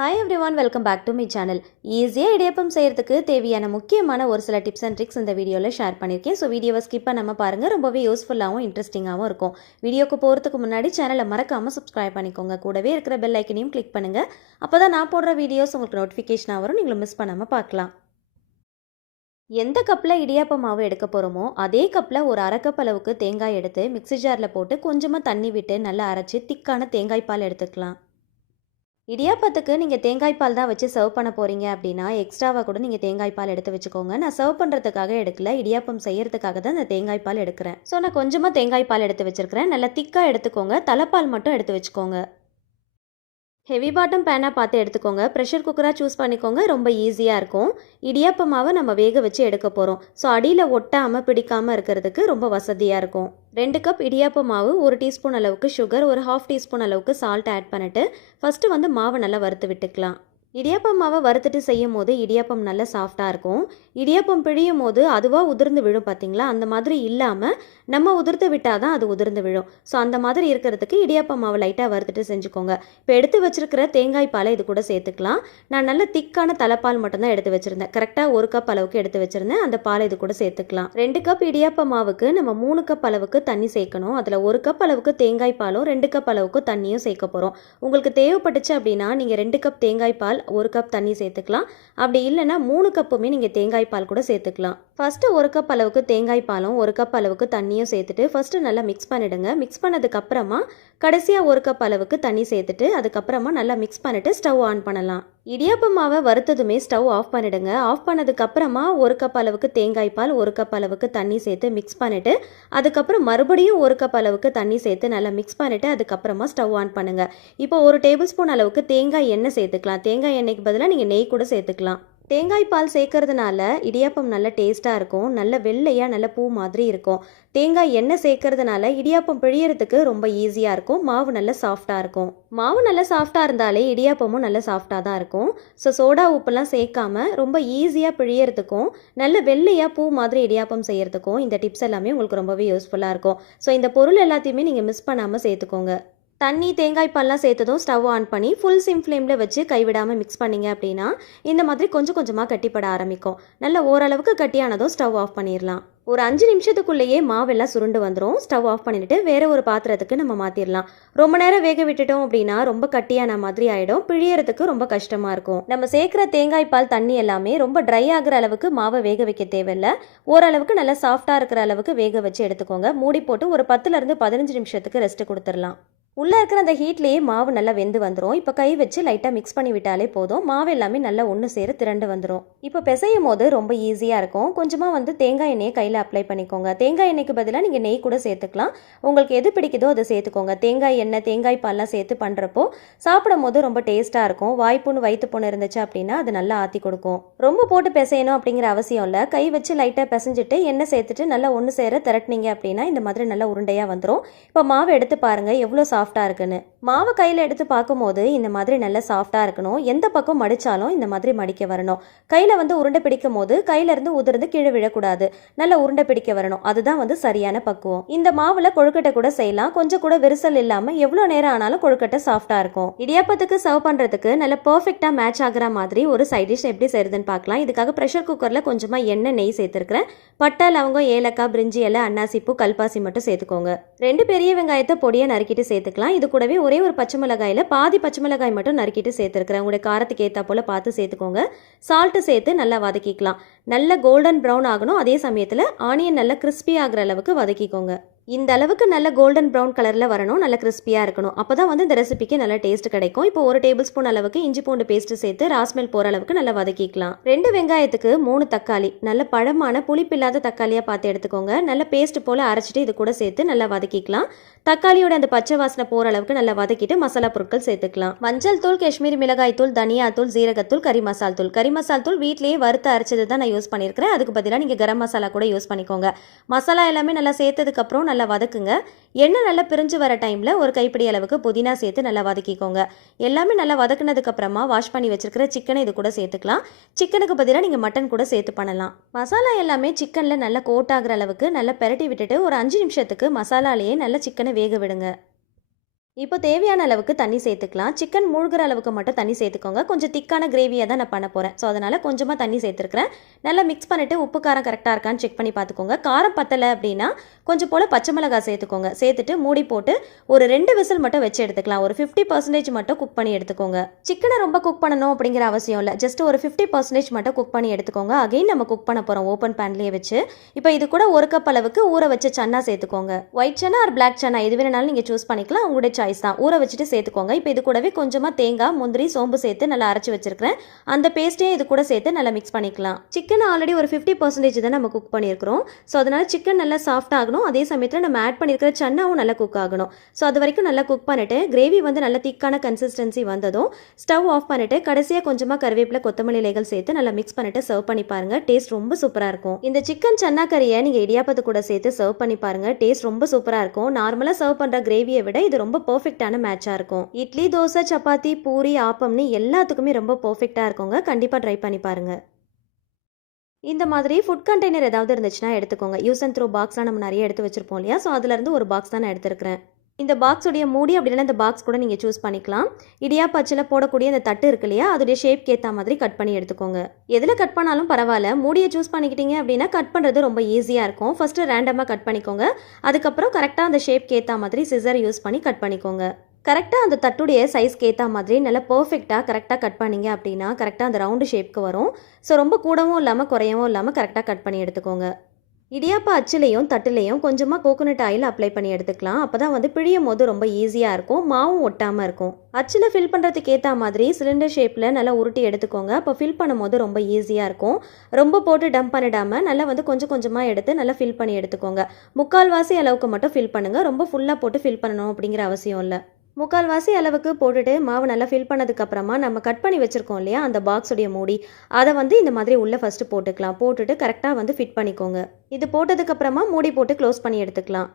Hi everyone, welcome back to my channel. ஈஸியாக இடியப்பம் செய்கிறதுக்கு தேவையான முக்கியமான ஒரு சில டிப்ஸ் அண்ட் ட்ரிக்ஸ் இந்த வீடியோவில் ஷேர் பண்ணியிருக்கேன். ஸோ வீடியோவை ஸ்கிப் பண்ணாமல் பாருங்கள், ரொம்பவே யூஸ்ஃபுல்லாகவும் இன்ட்ரெஸ்டிங்காகவும் இருக்கும். வீடியோக்கு போகிறதுக்கு முன்னாடி சேனலை மறக்காமல் சப்ஸ்கிரைப் பண்ணிக்கோங்க. கூடவே இருக்கிற பெல் ஐக்கனையும் கிளிக் பண்ணுங்கள். அப்போ தான் நான் போடுற வீடியோஸ் உங்களுக்கு நோட்டிஃபிகேஷனாக வரும், நீங்களும் மிஸ் பண்ணாமல் பார்க்கலாம். எந்த கப்பில் இடியாப்ப மாவு எடுக்க போகிறோமோ அதே கப்பில் ஒரு அரை கப் அளவுக்கு தேங்காய் எடுத்து மிக்ஸி ஜாரில் போட்டு கொஞ்சமாக தண்ணி விட்டு நல்லா அரைச்சி திக்கான தேங்காய் பால் எடுத்துக்கலாம். இடியாப்பத்துக்கு நீங்கள் தேங்காய் பால் தான் வச்சு சர்வ் பண்ண போகிறீங்க அப்படின்னா எக்ஸ்ட்ராவாக கூட நீங்கள் தேங்காய் பால் எடுத்து வச்சுக்கோங்க. நான் சர்வ் பண்ணுறதுக்காக எடுக்கல, இடியாப்பம் செய்யறதுக்காக தான் இந்த தேங்காய் பால் எடுக்கிறேன். ஸோ நான் கொஞ்சமாக தேங்காய் பால் எடுத்து வச்சுருக்கிறேன். நல்லா திக்காக எடுத்துக்கோங்க. தலைப்பால் மட்டும் எடுத்து வச்சுக்கோங்க. ஹெவி பாட்டம் பேனாக பார்த்து எடுத்துக்கோங்க. ப்ரெஷர் குக்கராக சூஸ் பண்ணிக்கோங்க, ரொம்ப ஈஸியாக இருக்கும். இடியாப்ப மாவை நம்ம வேக வச்சு எடுக்க போகிறோம். ஸோ அடியில் ஒட்டாமல் பிடிக்காமல் இருக்கிறதுக்கு ரொம்ப வசதியாக இருக்கும். 2 கப் இடியாப்ப மாவு, 1 டீஸ்பூன் அளவுக்கு சுகர், ஒரு 1/2 டீஸ்பூன் அளவுக்கு சால்ட் ஆட் பண்ணிவிட்டு ஃபஸ்ட்டு மாவை நல்லா வறுத்து விட்டுக்கலாம். இடியாப்பம் மாவை வறுத்துட்டு செய்யும் போது இடியாப்பம் நல்லா சாஃப்டாக இருக்கும். இடியாப்பம் பிழியும் போது அதுவாக உதிர்ந்து விழும் பார்த்தீங்களா, அந்த மாதிரி இல்லாமல் நம்ம உதிர்த்து விட்டால் தான் அது உதிர்ந்து விழும். ஸோ அந்த மாதிரி இருக்கிறதுக்கு இடியாப்பம் மாவை லைட்டாக வறுத்துட்டு செஞ்சுக்கோங்க. இப்போ எடுத்து வச்சிருக்கிற தேங்காய் பாலை இது கூட சேர்த்துக்கலாம். நான் நல்ல திக்கான தலைப்பால் மட்டும்தான் எடுத்து வச்சுருந்தேன். கரெக்டாக 1 கப் அளவுக்கு எடுத்து வச்சுருந்தேன். அந்த பாலை இது கூட சேர்த்துக்கலாம். 2 கப் இடியாப்ப மாவுக்கு நம்ம 3 கப் அளவுக்கு தண்ணி சேர்க்கணும். அதில் 1 கப் அளவுக்கு தேங்காய் பாலும் 2 கப் அளவுக்கு தண்ணியும் சேர்க்க போகிறோம். உங்களுக்கு தேவைப்பட்டுச்சு அப்படின்னா நீங்கள் 2 கப் தேங்காய் பால் 1 கப் தண்ணி சேர்த்துக்கலாம். அப்படி இல்லைன்னா 3 கப்புமே நீங்கள் தேங்காய் பால் கூட சேர்த்துக்கலாம். ஃபஸ்ட்டு 1 கப் அளவுக்கு தேங்காய் பாலும் 1 கப் அளவுக்கு தண்ணியும் சேர்த்துட்டு ஃபஸ்ட்டு நல்லா மிக்ஸ் பண்ணிவிடுங்க. மிக்ஸ் பண்ணதுக்கு அப்புறமா கடைசியாக 1 கப் அளவுக்கு தண்ணி சேர்த்துட்டு அதுக்கப்புறமா நல்லா மிக்ஸ் பண்ணிவிட்டு ஸ்டவ் ஆன் பண்ணலாம். இடியாப்ப மாவை வறுத்ததுமே ஸ்டவ் ஆஃப் பண்ணிவிடுங்க. ஆஃப் பண்ணதுக்கு அப்புறமா 1 கப் அளவுக்கு தேங்காய் பால் 1 கப் அளவுக்கு தண்ணி சேர்த்து மிக்ஸ் பண்ணிவிட்டு அதுக்கப்புறம் மறுபடியும் 1 கப் அளவுக்கு தண்ணி சேர்த்து நல்லா மிக்ஸ் பண்ணிவிட்டு அதுக்கப்புறமா ஸ்டவ் ஆன் பண்ணுங்கள். இப்போ 1 டேபிள் ஸ்பூன் அளவுக்கு தேங்காய் எண்ணெய் சேர்த்துக்கலாம். தேங்காய் எண்ணெய்க்கு பதிலாக நீங்கள் நெய் கூட சேர்த்துக்கலாம். தேங்காய் பால் சேர்க்கறதுனால இடியாப்பம் நல்ல டேஸ்ட்டாக இருக்கும். நல்ல வெள்ளையாக நல்ல பூ மாதிரி இருக்கும். தேங்காய் எண்ணெய் சேர்க்கறதுனால இடியாப்பம் பிழியறதுக்கு ரொம்ப ஈஸியாக இருக்கும். மாவு நல்ல சாஃப்டாக இருக்கும். மாவு நல்ல சாஃப்டாக இருந்தாலே இடியாப்பமும் நல்ல சாஃப்டாக தான் இருக்கும். ஸோ சோடா உப்புலாம் சேர்க்காம ரொம்ப ஈஸியாக பிழியறதுக்கும் நல்ல வெள்ளையாக பூ மாதிரி இடியாப்பம் செய்யறதுக்கும் இந்த டிப்ஸ் எல்லாமே உங்களுக்கு ரொம்பவே யூஸ்ஃபுல்லாக இருக்கும். ஸோ இந்த பொருள் எல்லாத்தையுமே நீங்கள் மிஸ் பண்ணாமல் சேர்த்துக்கோங்க. தண்ணி தேங்காய் பால்லாம் சேர்த்ததும் ஸ்டவ் ஆன் பண்ணி ஃபுல் சிம் ஃப்ளேமில் வச்சு கைவிடாமல் மிக்ஸ் பண்ணிங்க அப்படின்னா இந்த மாதிரி கொஞ்சம் கொஞ்சமாக கட்டிப்பட ஆரம்பிக்கும். நல்ல ஓரளவுக்கு கட்டியானதும் ஸ்டவ் ஆஃப் பண்ணிடலாம். ஒரு 5 நிமிஷத்துக்குள்ளேயே மாவெல்லாம் சுருண்டு வந்துடும். ஸ்டவ் ஆஃப் பண்ணிவிட்டு வேறு ஒரு பாத்திரத்துக்கு நம்ம மாற்றிடலாம். ரொம்ப நேரம் வேக விட்டுட்டோம் அப்படின்னா ரொம்ப கட்டியான மாதிரி ஆகிடும். பிழியறதுக்கு ரொம்ப கஷ்டமாக இருக்கும். நம்ம சேர்க்குற தேங்காய் பால் தண்ணி எல்லாமே ரொம்ப ட்ரை ஆகிற அளவுக்கு மாவை வேக வைக்க தேவையில்லை. ஓரளவுக்கு நல்லா சாஃப்டாக இருக்கிற அளவுக்கு வேக வச்சு எடுத்துக்கோங்க. மூடி போட்டு ஒரு 10லேருந்து 15 நிமிஷத்துக்கு ரெஸ்ட் கொடுத்துடலாம். உள்ளே இருக்கிற அந்த ஹீட்லேயே மாவு நல்லா வெந்து வந்துடும். இப்போ கை வச்சு லைட்டாக மிக்ஸ் பண்ணி விட்டாலே போதும். மாவு எல்லாமே நல்லா ஒன்று சேர திரண்டு வந்துடும். இப்போ பிசையும் போது ரொம்ப ஈஸியாக இருக்கும். கொஞ்சமாக தேங்காய் எண்ணெயை கையில் அப்ளை பண்ணிக்கோங்க. தேங்காய் எண்ணெய்க்கு பதிலாக நீங்கள் நெய் கூட சேர்த்துக்கலாம். உங்களுக்கு எது பிடிக்குதோ அதை சேர்த்துக்கோங்க. தேங்காய் எண்ணெய் தேங்காய் பால்லாம் சேர்த்து பண்ணுறப்போ சாப்பிடும் போது ரொம்ப டேஸ்ட்டாக இருக்கும். வாய்ப்புண்ணு வயிற்று புண்ணு இருந்துச்சு அப்படின்னா அது நல்லா ஆற்றி கொடுக்கும். ரொம்ப போட்டு பிசையணும் அப்படிங்கிற அவசியம் இல்லை. கை வச்சு லைட்டாக பிசைஞ்சிட்டு எண்ணெய் சேர்த்துட்டு நல்லா ஒன்று சேர திரட்டினீங்க அப்படின்னா இந்த மாதிரி நல்லா உருண்டையாக வந்துடும். இப்போ மாவு எடுத்து பாருங்கள் எவ்வளோ சாஃப்டாக இருக்குன்னு. மாவு கையில் எடுத்து பார்க்கும்போது இந்த மாதிரி நல்லா சாஃப்டாக இருக்கணும். எந்த பக்கம் மடித்தாலும் இந்த மாதிரி மடிக்க வரணும். கையில் உருண்டை பிடிக்கும் போது கையிலேருந்து உதிர்ந்து கீழே விழக்கூடாது. நல்லா உருண்டை பிடிக்க வரணும். அதுதான் சரியான பக்குவம். இந்த மாவில் கொழுக்கட்டை கூட செய்யலாம். கொஞ்சம் கூட விரிசல் இல்லாமல் எவ்வளோ நேரம் ஆனாலும் கொழுக்கட்டை சாஃப்டாக இருக்கும். இடியாப்பத்துக்கு சர்வ் பண்ணுறதுக்கு நல்லா பர்ஃபெக்டாக மேட்ச் ஆகிற மாதிரி ஒரு சைட் டிஷ் எப்படி செய்யுதுன்னு பார்க்கலாம். இதுக்காக ப்ரெஷர் குக்கரில் கொஞ்சமாக எண்ணெய் நெய் சேர்த்துருக்கிறேன். பட்டை லவங்கம் ஏலக்காய் பிரிஞ்சி இலை அன்னாசிப்பூ கல்பாசி மட்டும் சேர்த்துக்கோங்க. 2 பெரிய வெங்காயத்தை பொடியாக நறுக்கிட்டு சேர்த்துக்கலாம். இது கூடவே ஒரே ஒரு பச்சை மிளகாயில் பாதி பச்சை மிளகாய் மட்டும் நறுக்கிட்டு சேர்த்துருக்கிறேன். உங்களுடைய காரத்துக்கு ஏற்றா போல் பார்த்து சேர்த்துக்கோங்க. சால்ட்டு சேர்த்து நல்லா வதக்கிக்கலாம். நல்ல கோல்டன் ப்ரௌன் ஆகணும். அதே சமயத்தில் ஆனியன் நல்லா கிறிஸ்பி ஆகிற அளவுக்கு வதக்கிக்கோங்க. இந்த அளவுக்கு நல்ல கோல்டன் ப்ரௌன் கலரில் வரணும். நல்ல கிறிஸ்பியாக இருக்கணும். அப்போ தான் இந்த ரெசிபிக்கு நல்ல டேஸ்ட் கிடைக்கும். இப்போ 1 டேபிள் ஸ்பூன் அளவுக்கு இஞ்சி பூண்டு பேஸ்ட்டு சேர்த்து ராஸ்மெல் போகிற அளவுக்கு நல்லா வதக்கிக்கலாம். 2 வெங்காயத்துக்கு 3 தக்காளி, நல்ல பழமான புளிப்பில்லாத தக்காளியாக பார்த்து எடுத்துக்கோங்க. நல்ல பேஸ்ட் போல் அரைச்சிட்டு இது கூட சேர்த்து நல்லா வதக்கிக்கலாம். தக்காளியோட அந்த பச்சை வாசனை போகிற அளவுக்கு நல்லா வதக்கிட்டு மசாலா பொருட்கள் சேர்த்துக்கலாம். மஞ்சள் தூள், காஷ்மீரி மிளகாய் தூள், தனியா தூள், ஜீரகத்தூள், கறி மசால் தூள். கறி மசால் தூள் வீட்லேயே வறுத்து அரைச்சது தான் நான் யூஸ் பண்ணியிருக்கிறேன். அதுக்கு பதிலாக நீங்கள் கரம் மசாலா கூட யூஸ் பண்ணிக்கோங்க. மசாலா எல்லாமே நல்லா சேர்த்ததுக்கப்புறம் நல்லா வதக்குங்க. எண்ணெய் நல்லா பிரிஞ்சு வர டைமில் ஒரு கைப்பிடி அளவுக்கு புதினா சேர்த்து நல்லா வதக்கிக்கோங்க. எல்லாமே நல்லா வதக்குனதுக்கு அப்புறமா வாஷ் பண்ணி வச்சிருக்கிற சிக்கனை இது கூட சேர்த்துக்கலாம். சிக்கனுக்கு பதிலாக நீங்கள் மட்டன் கூட சேர்த்து பண்ணலாம். மசாலா எல்லாமே சிக்கனில் நல்லா கோட் ஆகிற அளவுக்கு நல்லா பெரட்டி விட்டுட்டு ஒரு 5 நிமிஷத்துக்கு மசாலாலேயே நல்லா சிக்கனை வேக விடுங்க. இப்போ தேவையான அளவுக்கு தண்ணி சேர்த்துக்கலாம். சிக்கன் மூழ்கிற அளவுக்கு மட்டும் தண்ணி சேர்த்துக்கோங்க. கொஞ்சம் திக்கான கிரேவியாக தான் நான் பண்ண போகிறேன். ஸோ அதனால் கொஞ்சமாக தண்ணி சேர்த்துருக்கிறேன். நல்லா மிக்ஸ் பண்ணிவிட்டு உப்பு காரம் கரெக்டாக இருக்கான்னு செக் பண்ணி பார்த்துக்கோங்க. காரம் பத்தலை அப்படின்னா கொஞ்சம் போல் பச்சை மிளகாய் சேர்த்துக்கோங்க. சேர்த்துட்டு மூடி போட்டு ஒரு 2 விசில் மட்டும் வச்சு எடுத்துக்கலாம். ஒரு 50% மட்டும் குக் பண்ணி எடுத்துக்கோங்க. சிக்கனை ரொம்ப குக் பண்ணணும் அப்படிங்கிற அவசியம் இல்லை. ஜஸ்ட் ஒரு 50% மட்டும் குக் பண்ணி எடுத்துக்கோங்க. அகைன் நம்ம குக் பண்ண போகிறோம் ஓப்பன் பேன்லேயே வச்சு. இப்போ இது கூட 1 கப் அளவுக்கு ஊற வச்ச சன்னா சேர்த்துக்கோங்க. White chana or black chana எது வேணாலும் நீங்கள் சூஸ் பண்ணிக்கலாம். உங்களுடைய சாய்ஸ் தான். ஊற வச்சுட்டு சேர்த்துக்கோங்க. இப்போ இது கூடவே கொஞ்சமாக தேங்காய், முந்திரி, சோம்பு சேர்த்து நல்லா அரைச்சி வச்சிருக்கிறேன். அந்த பேஸ்ட்டையும் இது கூட சேர்த்து நல்லா மிக்ஸ் பண்ணிக்கலாம். சிக்கன் ஆல்ரெடி ஒரு 50% தான் நம்ம குக் பண்ணியிருக்கிறோம். ஸோ அதனால சிக்கன் நல்லா சாஃப்ட் ஆகணும். அதே சமயத்தில் நம்ம ஆட் பண்ணியிருக்கிற சன்னாவும் நல்லா குக் ஆகணும். ஸோ அது வரைக்கும் நல்லா குக் பண்ணிட்டு கிரேவி வந்து நல்ல திக்கான கன்சிஸ்டன்சி வந்ததும் ஸ்டவ் ஆஃப் பண்ணிட்டு கடைசியாக கொஞ்சமாக கருவேப்பிலை, கொத்தமல்லி இலைகள் சேர்த்து நல்லா மிக்ஸ் பண்ணிட்டு சர்வ் பண்ணி பாருங்க. டேஸ்ட் ரொம்ப சூப்பராக இருக்கும். இந்த சிக்கன் சன்னா கறியை நீங்கள் இடியாப்பத்து கூட சேர்த்து சர்வ் பண்ணி பாருங்க. டேஸ்ட் ரொம்ப சூப்பராக இருக்கும். நார்மலாக சர்வ் பண்ணுற கிரேவியை விட இது ரொம்ப பர்ஃபெக்டான மேட்சாக இருக்கும். இட்லி, தோசை, சப்பாத்தி, பூரி, ஆப்பம்னு எல்லாத்துக்குமே ரொம்ப பர்ஃபெக்டாக இருக்குங்க. கண்டிப்பாக ட்ரை பண்ணி பாருங்க. இந்த மாதிரி ஃபுட் கண்டெய்னர் ஏதாவது இருந்துச்சுன்னா எடுத்துக்கோங்க. யூஸ் அண்ட் த்ரோ பாக்ஸ்லாம் நம்ம நிறைய எடுத்து வச்சிருப்போம் இல்லையா? ஸோ அதுலேருந்து ஒரு பாக்ஸ் தான் நான் எடுத்துருக்கிறேன். இந்த பாக்ஸுடைய மூடி அப்படின்னா இந்த பாக்ஸ் கூட நீங்கள் சூஸ் பண்ணிக்கலாம். இடியாப்ப அச்சில் போடக்கூடிய இந்த தட்டு இருக்கு இல்லையா? அதோடைய ஷேப்க்கு ஏற்ற மாதிரி கட் பண்ணி எடுத்துக்கோங்க. எதில் கட் பண்ணாலும் பரவாயில்ல. மூடியை சூஸ் பண்ணிக்கிட்டீங்க அப்படின்னா கட் பண்ணுறது ரொம்ப ஈஸியாக இருக்கும். ஃபஸ்ட்டு ரேண்டமாக கட் பண்ணிக்கோங்க. அதுக்கப்புறம் கரெக்டாக அந்த ஷேப்க்கு ஏற்ற மாதிரி சிசர் யூஸ் பண்ணி கட் பண்ணிக்கோங்க. கரெக்டாக அந்த தட்டுடைய சைஸ்க்கு ஏற்ற மாதிரி நல்லா பர்ஃபெக்டாக கரெக்டாக கட் பண்ணிங்க அப்படின்னா கரெக்டாக அந்த ரவுண்டு ஷேப்க்கு வரும். ஸோ ரொம்ப கூடவும் இல்லாமல் குறையவும் இல்லாமல் கரெக்டாக கட் பண்ணி எடுத்துக்கோங்க. இடியாப்பா அச்சுலையும் தட்டுலையும் கொஞ்சமாக கோகோனட் ஆயில் அப்ளை பண்ணி எடுத்துக்கலாம். அப்போ தான் வந்து பிழியும் போது ரொம்ப ஈஸியாக இருக்கும். மாவும் ஒட்டாமல் இருக்கும். அச்சில் ஃபில் பண்ணுறதுக்கு ஏற்ற மாதிரி சிலிண்டர் ஷேப்பில் நல்லா உருட்டி எடுத்துக்கோங்க. அப்போ ஃபில் பண்ணும் போது ரொம்ப ஈஸியாக இருக்கும். ரொம்ப போட்டு டம்ப் பண்ணிடாமல் நல்லா வந்து கொஞ்சம் கொஞ்சமாக எடுத்து நல்லா ஃபில் பண்ணி எடுத்துக்கோங்க. 3/4 அளவுக்கு மட்டும் ஃபில் பண்ணுங்கள். ரொம்ப ஃபுல்லாக போட்டு ஃபில் பண்ணணும் அப்படிங்கிற அவசியம் இல்லை. 3/4 அளவுக்கு போட்டுட்டு மாவு நல்லா ஃபில் பண்ணதுக்கப்புறமா நம்ம கட் பண்ணி வச்சுருக்கோம் இல்லையா? அந்த பாக்ஸுடைய மூடி அதை வந்து இந்த மாதிரி உள்ளே ஃபஸ்ட்டு போட்டுக்கலாம். போட்டுட்டு கரெக்டாக வந்து ஃபிட் பண்ணிக்கோங்க. இது போட்டதுக்கப்புறமா மூடி போட்டு க்ளோஸ் பண்ணி எடுத்துக்கலாம்.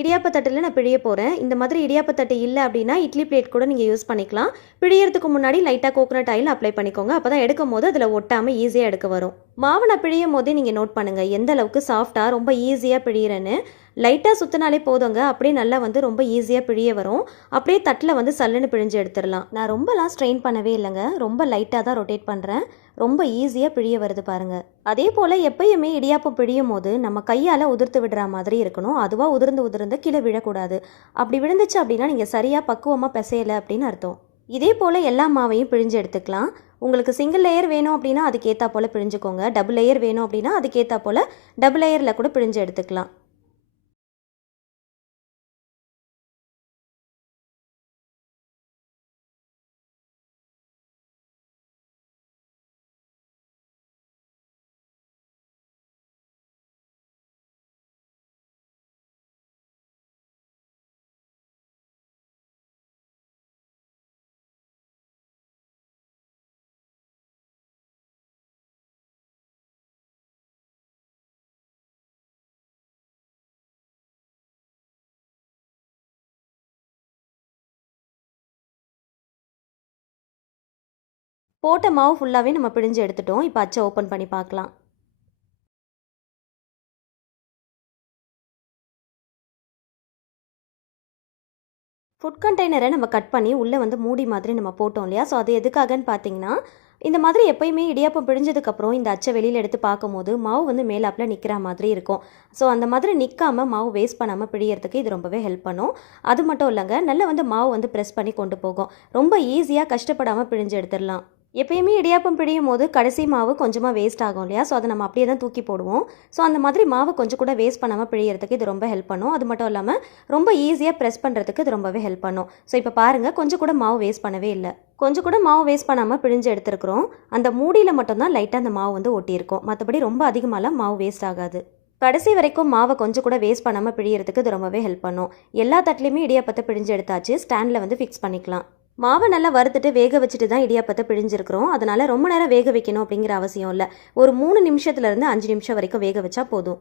இடியாப்ப தட்டில் நான் பிழிய போகிறேன். இந்த மாதிரி இடியாப்ப தட்டு இல்லை அப்படின்னா இட்லி பிளேட் கூட நீங்கள் யூஸ் பண்ணிக்கலாம். பிழியறதுக்கு முன்னாடி லைட்டாக கோகோனட் ஆயில் அப்ளை பண்ணிக்கோங்க. அப்போ தான் எடுக்கும் போது அதில் ஒட்டாமல் ஈஸியாக எடுக்க வரும். மாவு நான் பிழியும் போதே நீங்கள் நோட் பண்ணுங்கள் எந்த அளவுக்கு சாஃப்டாக ரொம்ப ஈஸியாக பிழியிறேன்னு. லைட்டாக சுற்றினாலே போதுங்க. அப்படியே நல்லா வந்து ரொம்ப ஈஸியாக பிழிய வரும். அப்படியே தட்டில் வந்து சல்லுன்னு பிழிஞ்சு எடுத்துடலாம். நான் ரொம்பலாம் ஸ்ட்ரெயின் பண்ணவே இல்லைங்க. ரொம்ப லைட்டாக தான் ரொட்டேட் பண்ணுறேன். ரொம்ப ஈஸியாக பிழிய வருது பாருங்கள். அதே போல் எப்பயுமே இடியாப்பம் பிழியும் போது நம்ம கையால் உதிர்த்து விடுற மாதிரி இருக்கணும். அதுவாக உதிர்ந்து கீழே விழக்கூடாது. அப்படி விழுந்துச்சு அப்படின்னா நீங்கள் சரியாக பக்குவமாக பிசையலை அப்படின்னு அர்த்தம். இதே போல் எல்லா மாவையும் பிழிஞ்சு எடுத்துக்கலாம். உங்களுக்கு சிங்கிள் லேயர் வேணும் அப்படின்னா அதுக்கேற்றா போல் பிழிஞ்சுக்கோங்க. டபுள் லேயர் வேணும் அப்படின்னா அதுக்கேற்றா போல் டபுள் லேயரில் கூட பிழிஞ்சு எடுத்துக்கலாம். போட்ட மாவு ஃபுல்லாகவே நம்ம பிழிஞ்சு எடுத்துட்டோம். இப்போ அச்சை ஓப்பன் பண்ணி பார்க்கலாம். ஃபுட் கண்டெய்னரை நம்ம கட் பண்ணி உள்ளே வந்து மூடி மாதிரி நம்ம போட்டோம் இல்லையா? ஸோ அது எதுக்காகன்னு பார்த்தீங்கன்னா இந்த மாதிரி எப்பயுமே இடியாப்பம் பிழிஞ்சதுக்கப்புறம் இந்த அச்சை வெளியில் எடுத்து பார்க்கும்போது மாவு வந்து மேலாப்பில் நிற்கிற மாதிரி இருக்கும். ஸோ அந்த மாதிரி நிற்காமல் மாவு வேஸ்ட் பண்ணாமல் பிழியறதுக்கு இது ரொம்பவே ஹெல்ப் பண்ணும். அது மட்டும் இல்லைங்க, நல்லா வந்து மாவு வந்து ப்ரெஸ் பண்ணி கொண்டு போகும். ரொம்ப ஈஸியாக கஷ்டப்படாமல் பிழிஞ்சு எடுத்துடலாம். எப்பயுமே இடியாப்பம் பிழியும் போது கடைசி மாவு கொஞ்சமாக வேஸ்ட் ஆகும் இல்லையா? ஸோ அதை நம்ம அப்படியே தான் தூக்கி போடுவோம். ஸோ அந்த மாதிரி மாவு கொஞ்சம் கூட வேஸ்ட் பண்ணாமல் பிழியறதுக்கு இது ரொம்ப ஹெல்ப் பண்ணும். அது மட்டும் இல்லாமல் ரொம்ப ஈஸியாக ப்ரெஸ் பண்ணுறதுக்கு இது ரொம்பவே ஹெல்ப் பண்ணும். ஸோ இப்போ பாருங்கள், கொஞ்சம் கூட மாவு வேஸ்ட் பண்ணவே இல்லை. கொஞ்சம் கூட மாவு வேஸ்ட் பண்ணாமல் பிழிஞ்சு எடுத்துருக்குறோம். அந்த மூடியில் மட்டும்தான் லைட்டாக அந்த மாவு வந்து ஒட்டியிருக்கும். மற்றபடி ரொம்ப அதிகமாகலாம் மாவு வேஸ்ட் ஆகாது. கடைசி வரைக்கும் மாவை கொஞ்சம் கூட வேஸ்ட் பண்ணாமல் பிழியறதுக்கு இது ரொம்பவே ஹெல்ப் பண்ணும். எல்லா தட்டிலையுமே இடியாப்பத்தை பிழிஞ்சு எடுத்தாச்சு. ஸ்டாண்டில் வந்து ஃபிக்ஸ் பண்ணிக்கலாம். மாவை நல்லா வறுத்துட்டு வேக வச்சுட்டு தான் இடியாப்பத்தை பிழிஞ்சிருக்கிறோம். அதனால் ரொம்ப நேரம் வேக வைக்கணும் அப்படிங்கிற அவசியம் இல்லை. ஒரு 3 நிமிஷத்துலேருந்து 5 நிமிஷம் வரைக்கும் வேக வச்சா போதும்.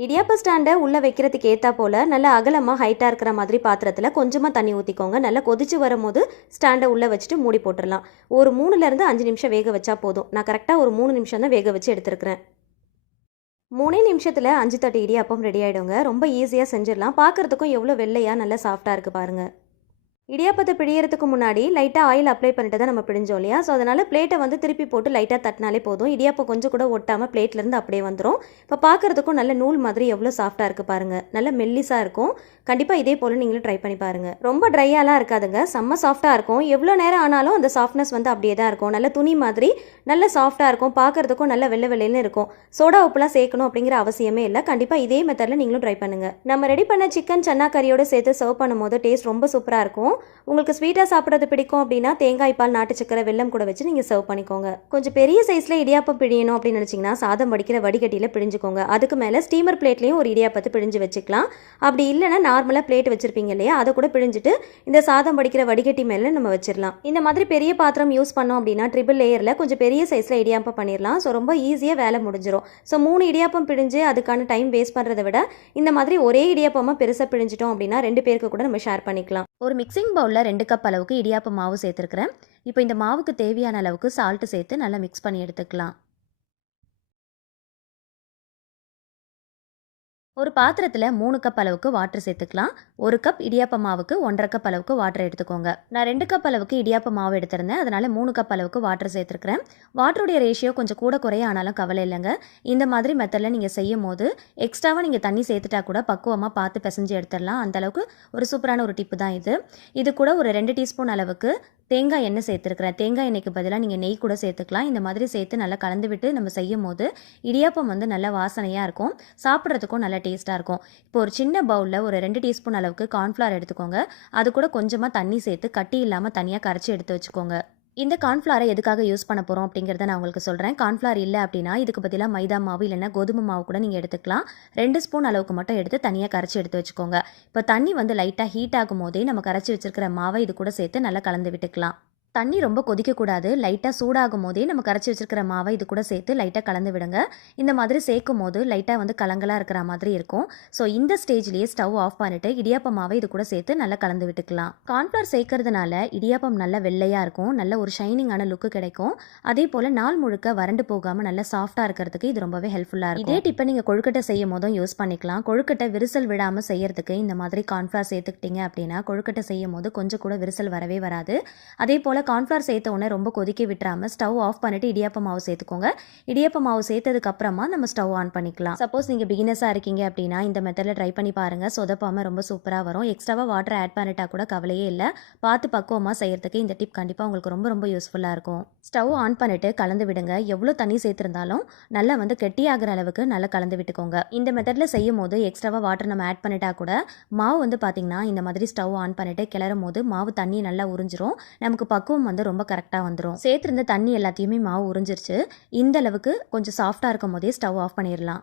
இடியாப்ப ஸ்டாண்டை உள்ளே வைக்கிறதுக்கு ஏற்றா போல் நல்லா அகலமாக ஹைட்டாக இருக்கிற மாதிரி பாத்திரத்தில் கொஞ்சமாக தண்ணி ஊற்றிக்கோங்க. நல்லா கொதிச்சு வரும்போது ஸ்டாண்டை உள்ளே வச்சுட்டு மூடி போட்டுடலாம். ஒரு 3லேருந்து 5 நிமிஷம் வேக வச்சா போதும். நான் கரெக்டாக ஒரு 3 நிமிஷம் தான் வேக வச்சு எடுத்துருக்கிறேன். 3 நிமிஷத்தில் 5 தட்டு இடியாப்பம் ரெடி ஆகிடுங்க. ரொம்ப ஈஸியாக செஞ்சிடலாம். பார்க்குறதுக்கும் எவ்வளோ வெள்ளையாக நல்லா சாஃப்டாக இருக்குது பாருங்கள். இடியாப்பத்தை பிழியறதுக்கு முன்னாடி லைட்டாக ஆயில் அப்ளை பண்ணிட்டு தான் நம்ம பிழிஞ்சோம் இல்லையா? ஸோ அதனால் பிளேட்டை வந்து திருப்பி போட்டு லைட்டாக தட்டினாலே போதும். இடியாப்பம் கொஞ்சம் கூட ஒட்டாமல் பிளேட்லேருந்து அப்படியே வந்துடும். இப்போ பார்க்குறதுக்கும் நல்ல நூல் மாதிரி எவ்வளோ சாஃப்டாக இருக்குது பாருங்கள். நல்ல மெல்லிஸாக இருக்கும். கண்டிப்பாக இதே போல் நீங்களும் ட்ரை பண்ணி பாருங்கள். ரொம்ப ட்ரையாலாம் இருக்காதுங்க, செம்ம சாஃப்டாக இருக்கும். எவ்வளோ நேரம் ஆனாலும் அந்த சாஃப்ட்னஸ் வந்து அப்படியே தான் இருக்கும். நல்ல துணி மாதிரி நல்ல சாஃப்டாக இருக்கும். பார்க்குறதுக்கும் நல்ல வெள்ளை வெள்ளைன்னு இருக்கும். சோடா உப்புலாம் சேர்க்கணும் அப்படிங்கிற அவசியமே இல்லை. கண்டிப்பாக இதே மெத்தடில் நீங்களும் ட்ரை பண்ணுங்கள். நம்ம ரெடி பண்ண சிக்கன் சன்னா கறியோடு சேர்த்து சர்வ் பண்ணும்போது டேஸ்ட் ரொம்ப சூப்பராக இருக்கும். உங்களுக்கு ஸ்வீட்டாக சாப்பிட்றது பிடிக்கும் அப்படின்னா தேங்காய் பால், நாட்டு சக்கரை, வெல்லம் கூட வச்சு நீங்கள் சர்வ் பண்ணிக்கோங்க. கொஞ்சம் பெரிய சைஸில் இடியாப்பம் பிழியணும் அப்படின்னு நினச்சிங்கன்னா சாதம் வடிக்கிற வடிகட்டியில் பிழிஞ்சுக்கோங்க. அதுக்கு மேலே ஸ்டீமர் பிளேட்லேயும் ஒரு இடியாப்பத்தை பிழிஞ்சு வச்சுக்கலாம். அப்படி இல்லைன்னா நார்மலாக பிளேட் வச்சுருப்பீங்க இல்லையா, அதை கூட பிழிஞ்சிட்டு இந்த சாதம் வடிக்கிற வடிகட்டி மேலே நம்ம வச்சிடலாம். இந்த மாதிரி பெரிய பாத்திரம் யூஸ் பண்ணோம் அப்படின்னா ட்ரிபிள் லேயரில் கொஞ்சம் பெரிய சைஸில் இடியாப்பம் பண்ணிடலாம். ஸோ ரொம்ப ஈஸியாக வேலை முடிஞ்சிடும். ஸோ 3 இடியாப்பம் பிழிஞ்சு அதுக்கான டைம் வேஸ்ட் பண்ணுறதை விட இந்த மாதிரி ஒரே இடியாப்பமாக பெருசாக பிழிஞ்சிட்டோம் அப்படின்னா 2 பேருக்கு கூட நம்ம ஷேர் பண்ணிக்கலாம். ஒரு மிக்சிங் பவுலில் 2 கப் அளவுக்கு இடியாப்ப மாவு சேர்த்துருக்கிறேன். இப்போ இந்த மாவுக்கு தேவையான அளவுக்கு சால்ட்டு சேர்த்து நல்லா மிக்ஸ் பண்ணி எடுத்துக்கலாம். ஒரு பாத்திரத்தில் 3 கப் அளவுக்கு வாட்டர் சேர்த்துக்கலாம். 1 கப் இடியாப்ப மாவுக்கு 1.5 கப் அளவுக்கு வாட்டர் எடுத்துக்கோங்க. நான் 2 கப் அளவுக்கு இடியாப்ப மாவு எடுத்திருந்தேன், அதனால 3 கப் அளவுக்கு வாட்டர் சேர்த்துருக்கிறேன். வாட்டருடைய ரேஷியோ கொஞ்சம் கூட குறைய ஆனாலும் கவலை இல்லைங்க. இந்த மாதிரி மெத்தடில் நீங்கள் செய்யும் போது எக்ஸ்ட்ராவாக நீங்கள் தண்ணி சேர்த்துட்டா கூட பக்குவமாக பார்த்து பிசைஞ்சு எடுத்துடலாம். அந்தளவுக்கு ஒரு சூப்பரான ஒரு டிப்பு தான் இது. இது கூட ஒரு 2 டீஸ்பூன் அளவுக்கு தேங்காய் எண்ணெய் சேர்த்துருக்கிறேன். தேங்காய் எண்ணெய்க்கு பதிலாக நீங்கள் நெய் கூட சேர்த்துக்கலாம். இந்த மாதிரி சேர்த்து நல்லா கலந்து விட்டு நம்ம செய்யும் போது இடியாப்பம் வந்து நல்லா வாசனையாக இருக்கும். சாப்பிட்றதுக்கும் நல்லா டேஸ்ட்டாக இருக்கும். இப்போ ஒரு சின்ன பவுலில் ஒரு 2 டீஸ்பூன் அளவுக்கு கார்ன்ஃப்ளவர் எடுத்துக்கோங்க. அது கூட கொஞ்சமாக தண்ணி சேர்த்து கட்டி இல்லாமல் தனியாக கரைச்சி எடுத்து வச்சுக்கோங்க. இந்த கார்ன்ஃப்ளவரை எதுக்காக யூஸ் பண்ண போகிறோம் அப்படிங்கிறத நான் உங்களுக்கு சொல்கிறேன். கார்ன்ஃப்ளவர் இல்லை அப்படின்னா இதுக்கு பதிலாக மைதா மாவு இல்லைன்னா கோதுமை மாவு கூட நீங்கள் எடுத்துக்கலாம். 2 ஸ்பூன் அளவுக்கு மட்டும் எடுத்து தனியாக கரைச்சி எடுத்து வச்சுக்கோங்க. இப்போ தண்ணி வந்து லைட்டாக ஹீட் ஆகும் போதே நம்ம கரைச்சி வச்சிருக்கிற மாவை இது கூட சேர்த்து நல்லா கலந்து விட்டுக்கலாம். தண்ணி ரொம்ப கொதிக்கக்கூடாது. லைட்டாக சூடாகும் போதே நம்ம கரைச்சி வச்சிருக்கிற மாவை இது கூட சேர்த்து லைட்டாக கலந்து விடுங்க. இந்த மாதிரி சேர்க்கும் போது லைட்டாக வந்து கலங்கலாக இருக்கிற மாதிரி இருக்கும். ஸோ இந்த ஸ்டேஜ்லேயே ஸ்டவ் ஆஃப் பண்ணிவிட்டு இடியாப்ப மாவை இது கூட சேர்த்து நல்லா கலந்து விட்டுக்கலாம். கார்ன்ஃப்ளவர் சேர்க்கறதுனால இடியாப்பம் நல்லா வெள்ளையாக இருக்கும். நல்ல ஒரு ஷைனிங்கான லுக்கு கிடைக்கும். அதே போல் நாள் முழுக்க வறண்டு போகாமல் நல்லா சாஃப்டாக இருக்கிறதுக்கு இது ரொம்பவே ஹெல்ப்ஃபுல்லாக இருக்கும். இதே டிப்பை நீங்கள் கொழுக்கட்டை செய்யும் போதும் யூஸ் பண்ணிக்கலாம். கொழுக்கட்டை விரிசல் விடாமல் செய்யறதுக்கு இந்த மாதிரி கார்ன்ஃப்ளவர் சேர்த்துக்கிட்டீங்க அப்படின்னா கொழுக்கட்டை செய்யும் போது கொஞ்சம் கூட விரிசல் வரவே வராது. அதே போல் கார்ன்ஃப்ளவர் சேர்த்த உடனே ரொம்ப கொதிக்க விட்டுறாமல் ஸ்டவ் ஆஃப் பண்ணிவிட்டு இடியாப்ப மாவு சேர்த்துக்கோங்க. இடியாப்ப மாவு சேர்த்ததுக்கு அப்புறமா நம்ம ஸ்டவ் ஆன் பண்ணிக்கலாம். சப்போஸ் நீங்கள் பிகினஸாக இருக்கீங்க அப்படின்னா இந்த மெத்தடில் ட்ரை பண்ணி பாருங்கள். சொதப்பாமல் ரொம்ப சூப்பராக வரும். எக்ஸ்ட்ராவாக வாட்டர் ஆட் பண்ணிட்டா கூட கவலையே இல்லை. பார்த்து பக்குவமாக செய்யறதுக்கு இந்த டிப் கண்டிப்பாக உங்களுக்கு ரொம்ப ரொம்ப யூஸ்ஃபுல்லாக இருக்கும். ஸ்டவ் ஆன் பண்ணிவிட்டு கலந்து விடுங்க. எவ்வளோ தண்ணி சேர்த்துருந்தாலும் நல்லா வந்து கெட்டியாகிற அளவுக்கு நல்லா கலந்து விட்டுக்கோங்க. இந்த மெத்தடில் செய்யும் போது எக்ஸ்ட்ராவாக வாட்டர் நம்ம ஆட் பண்ணிட்டா கூட மாவு வந்து பார்த்திங்கன்னா இந்த மாதிரி ஸ்டவ் ஆன் பண்ணிவிட்டு கிளறும் போது மாவு தண்ணி நல்லா உறிஞ்சிரும். நமக்கு பக்குவம் வந்து ரொம்ப கரெக்டாக வந்துடும். சேர்த்துருந்த தண்ணி எல்லாத்தையுமே மாவு உறிஞ்சிருச்சு. இந்த அளவுக்கு கொஞ்சம் சாஃப்டாக இருக்கும் போதே ஸ்டவ் ஆஃப் பண்ணிடலாம்.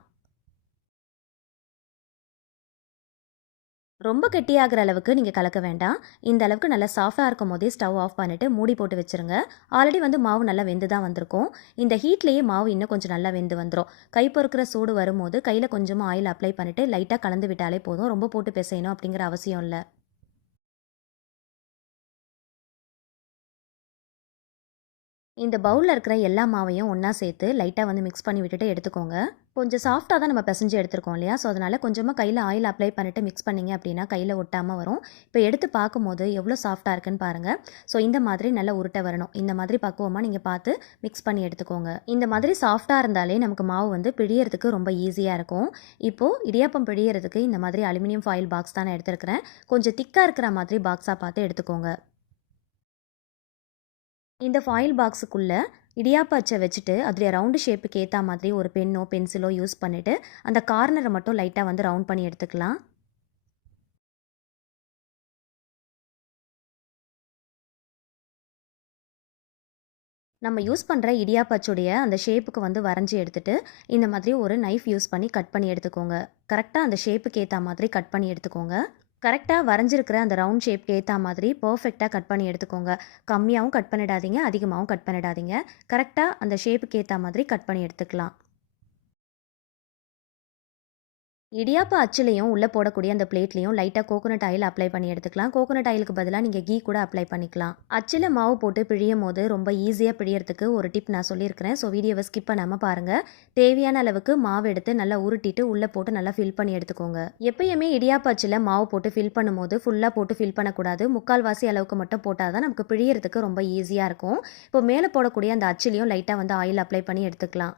ரொம்ப கெட்டியாகிற அளவுக்கு நீங்கள் கலக்க வேண்டாம். இந்த அளவுக்கு நல்லா சாஃப்டாக இருக்கும் போதே ஸ்டவ் ஆஃப் பண்ணிவிட்டு மூடி போட்டு வச்சுருங்க. ஆல்ரெடி வந்து மாவு நல்லா வெந்து தான் வந்திருக்கும். இந்த ஹீட்லேயே மாவு இன்னும் கொஞ்சம் நல்லா வெந்து வந்துடும். கை பொறுக்கிற சூடு வரும்போது கையில் கொஞ்சமாக ஆயில் அப்ளை பண்ணிவிட்டு லைட்டாக கலந்து விட்டாலே போதும். ரொம்ப போட்டு பிசையணும் அப்படிங்கிற அவசியம் இல்லை. இந்த பவுலில் இருக்கிற எல்லா மாவையும் ஒன்றா சேர்த்து லைட்டாக வந்து மிக்ஸ் பண்ணி விட்டுட்டு எடுத்துக்கோங்க. கொஞ்சம் சாஃப்டாக தான் நம்ம பிசைஞ்சு எடுத்துருக்கோம் இல்லையா? ஸோ அதனால் கொஞ்சமாக கையில் ஆயில் அப்ளை பண்ணிவிட்டு மிக்ஸ் பண்ணிங்க அப்படின்னா கையில் ஒட்டாமல் வரும். இப்போ எடுத்து பார்க்கும்போது எவ்வளோ சாஃப்டாக இருக்குன்னு பாருங்கள். ஸோ இந்த மாதிரி நல்லா உருட்டை வரணும். இந்த மாதிரி பக்குவமாக நீங்கள் பார்த்து மிக்ஸ் பண்ணி எடுத்துக்கோங்க. இந்த மாதிரி சாஃப்டாக இருந்தாலே நமக்கு மாவு வந்து பிழியறதுக்கு ரொம்ப ஈஸியாக இருக்கும். இப்போது இடியாப்பம் பிழியறதுக்கு இந்த மாதிரி அலுமினியம் ஃபாயில் பாக்ஸ் தான் நான் எடுத்துருக்கிறேன். கொஞ்சம் திக்காக இருக்கிற மாதிரி பாக்ஸாக பார்த்து எடுத்துக்கோங்க. இந்த ஃபாயில் பாக்ஸுக்குள்ளே இடியாப்ப அச்சை வச்சுட்டு அதில் ரவுண்டு ஷேப்புக்கு ஏற்ற மாதிரி ஒரு பென்னோ பென்சிலோ யூஸ் பண்ணிவிட்டு அந்த கார்னரை மட்டும் லைட்டாக வந்து ரவுண்ட் பண்ணி எடுத்துக்கலாம். நம்ம யூஸ் பண்ணுற இடியாப்ப அச்சுடைய அந்த ஷேப்புக்கு வந்து வரைஞ்சி எடுத்துகிட்டு இந்த மாதிரி ஒரு நைஃப் யூஸ் பண்ணி கட் பண்ணி எடுத்துக்கோங்க. கரெக்டாக அந்த ஷேப்புக்கு ஏற்ற மாதிரி கட் பண்ணி எடுத்துக்கோங்க. கரெக்டாக வரைஞ்சிருக்கிற அந்த ரவுண்ட் ஷேப்க்கு ஏற்ற மாதிரி பர்ஃபெக்டாக கட் பண்ணி எடுத்துக்கோங்க. கம்மியாகவும் கட் பண்ணிடாதீங்க, அதிகமாகவும் கட் பண்ணிடாதீங்க. கரெக்டாக அந்த ஷேப்புக்கு ஏற்ற மாதிரி கட் பண்ணி எடுத்துக்கலாம். இடியாப்ப அச்சுலையும் உள்ளே போடக்கூடிய அந்த பிளேட்லையும் லைட்டாக கோகோனட் ஆயில் அப்ளை பண்ணி எடுத்துக்கலாம். கோகோனட் ஆயிலுக்கு பதிலாக நீங்கள் கீ கூட அப்ளை பண்ணிக்கலாம். அச்சில் மாவு போட்டு பிழியும் போது ரொம்ப ஈஸியாக பிழியறதுக்கு ஒரு டிப் நான் சொல்லியிருக்கிறேன். ஸோ வீடியோவை ஸ்கிப் பண்ணாமல் பாருங்கள். தேவையான அளவுக்கு மாவு எடுத்து நல்லா உருட்டிட்டு உள்ளே போட்டு நல்லா ஃபில் பண்ணி எடுத்துக்கோங்க. எப்பயுமே இடியாப்ப அச்சில் மாவு போட்டு ஃபில் பண்ணும்போது ஃபுல்லாக போட்டு ஃபில் பண்ணக்கூடாது. முக்கால்வாசி அளவுக்கு மட்டும் போட்டால் தான் நமக்கு பிழியறதுக்கு ரொம்ப ஈஸியாக இருக்கும். இப்போ மேலே போடக்கூடிய அந்த அச்சிலையும் லைட்டாக வந்து ஆயில் அப்ளை பண்ணி எடுத்துக்கலாம்.